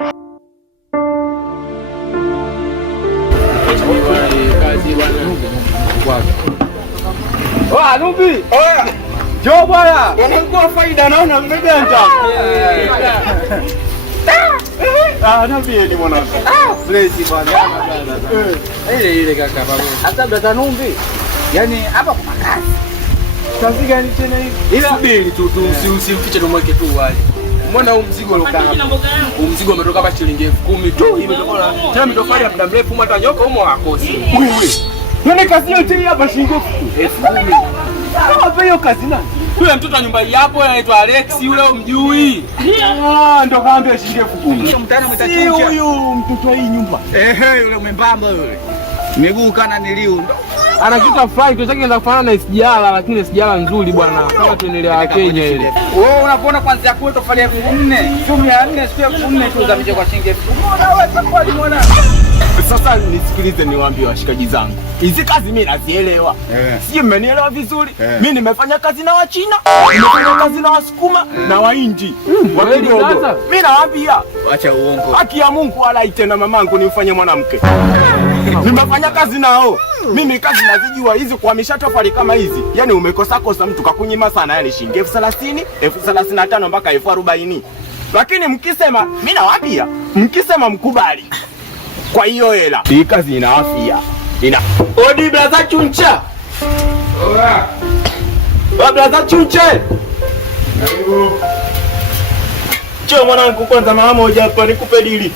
Oa Nubi. Oa. Jo bwana. Wanakuwa faida naona mmeganda. Nubi ni mwanangu. Bless bwana. Ile kaka baba. Hata brother Nubi. Yaani hapa kuna kazi. Kazi gani tena hivi? Ila bili tu usimfiche tumweke tu wale. Mbona huu mzigo ulokaa hapa? Huu mzigo umetoka hapa shilingi 10,000 tu. Imetoka tena mitofali ya muda mrefu hata nyoka humo hakosi. Wewe. Nani kazi yote hapa shilingi 10,000? Kama hiyo kazi nani? Yule mtoto wa nyumba hapo anaitwa Alex yule umjui? Ndio kaambia shilingi 10,000. Si huyu mtoto wa hii nyumba. Yule mwembamba yule. Miguu kana niliu. Anakiita fly tu zake kufanana na SGR lakini SGR nzuri bwana. Kama tuendelea wa Kenya ile. Wewe unapoona kwanza ya kwetu tofali 4,000, sio 400, sio 4,000 tu za mje kwa shilingi 10,000. Wewe safari mwana. Sasa nisikilize niwaambie washikaji zangu. Hizi kazi mimi nazielewa. Sio mmenielewa vizuri? Mimi nimefanya kazi na Wachina, nimefanya kazi na Wasukuma na Wahindi. Mimi nawaambia, acha uongo. Haki ya Mungu wala itena mamangu nimfanye mwanamke. Nimefanya kazi nao. Mimi kazi nazijua hizi kuhamisha tofali kama hizi. Yaani umekosa kosa mtu kakunyima sana yani shilingi 30,000, 35,000 mpaka 40,000. Lakini mkisema mimi nawaambia, mkisema mkubali. Kwa hiyo hela, hii kazi ina afya. Odi blaza chuncha. Oya. Blaza chuncha. Karibu. Njoo mwanangu kwanza mara moja hapa nikupe dili.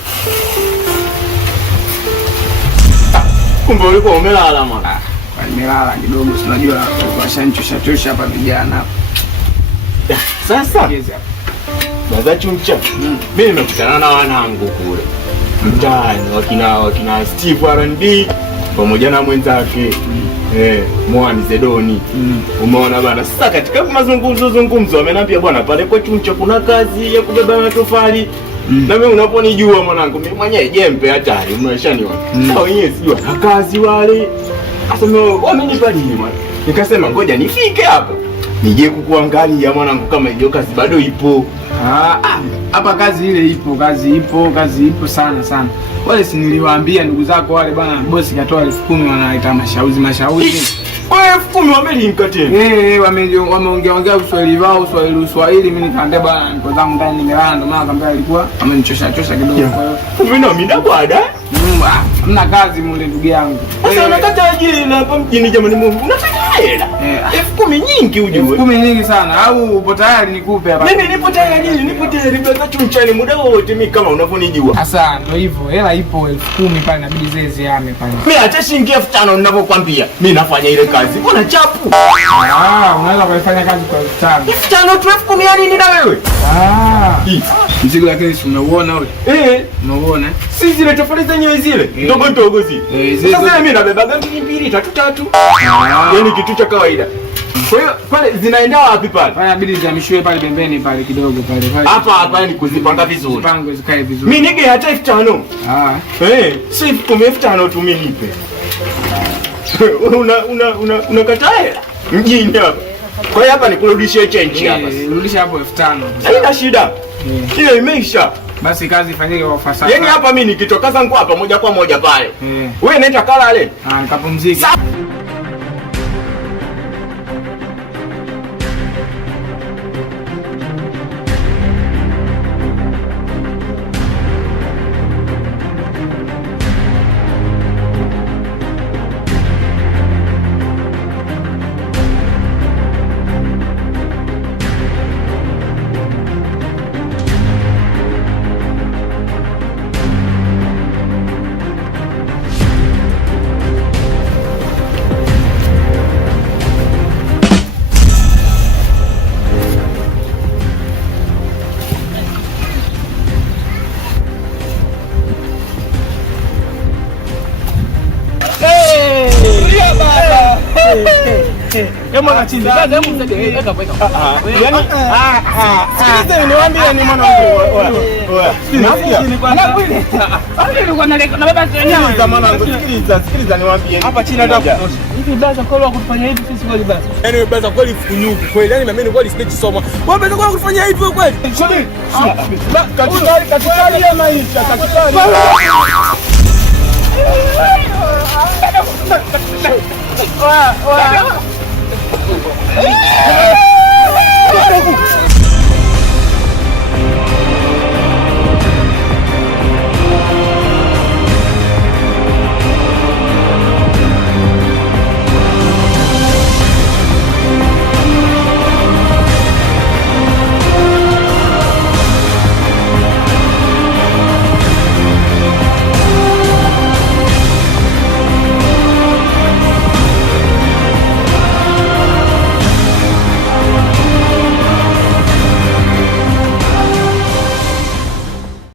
Kumbe ulikuwa umelala mwana. Nimelala kidogo, unajua washanchosha hapa vijana. Sasa. Blaza chuncha. Mimi nimekutana na wanangu kule. Mtaani wakina Steve R&B pamoja na mwenzake Mwani Zedoni. Umeona bana, sasa katika mazungumzo amenambia bwana pale kwa chuncha kuna kazi ya kubeba matofali. Na mimi unaponijua mwanangu mimi mwenyewe jembe hatari umeshaniona. Sasa wenyewe sijua na kazi wale. Sasa mimi wamenipa dili bwana. Nikasema ngoja nifike hapo. Nije kukuangalia mwanangu kama hiyo kazi bado ipo. Hapa kazi ile ipo, kazi ipo sana. Wale si niliwaambia ndugu zako wale bwana bosi katoa 10,000 wanaita mashauri. Kwa 10,000 wamelinka tena. Wameongea Uswahili mimi nikaambia bwana niko zangu ndani nimelala ndo maana akamwambia alikuwa amenichosha kidogo kwa hiyo. Mimi mimi bwana. Hamna kazi mule ndugu yangu. Sasa unataka ajili na hapa mjini jamani Mungu. Unataka hela? 10,000 nyingi ujue. 10,000 nyingi sana au upo tayari nikupe hapa? Mimi nipo tayari bila chunchani muda wote mimi kama unavyonijua. Sasa ndio hivyo hela ipo 10,000 pale inabidi zeze ame pale. Mimi hata shilingi 5,000 ninavyokuambia. Mimi nafanya ile kazi. Mbona chapu? Unaweza kufanya kazi kwa 5,000. 5,000 tu 10,000 yani nini na wewe? Mzigo lakini si unauona wewe? Unaona? Si zile tofali zenyewe zile. Ndogo zile. Sasa mimi nabebaga 2 3. Yaani kitu cha kawaida. Kwa hiyo pale zinaenda wapi pale? Pale inabidi zihamishiwe pale pembeni pale kidogo pale. Hapa ni kuzipanga vizuri. Zipange zikae vizuri. Mimi nige hata 5,000. Si 10,000 tu mimi nipe. Unakataa hela? Mjini hapa. Kwa hiyo hapa nikurudishie change hapa. Rudisha hapo 5,000. Haina shida. Ile imeisha. Basi kazi ifanyike kwa ufasaha. Yaani hapa mimi nikitoka zangu hapa moja kwa moja pale. Wewe nenda kalale. Nikapumzike. Hebu na chini. Baza hebu msaidie. Weka weka. Yaani sikiliza niwaambie ni mwanangu. Sikiliza niwaambie. Hapa chini hata kutosha. Hivi baza kwa kufanya hivi sisi kweli baza. Yaani baza kweli funyuku kweli. Yaani mimi kweli sipechi soma. Wewe baza kwa kufanya hivi kweli? Subiri. Katikati ya maisha, katikati. Wow.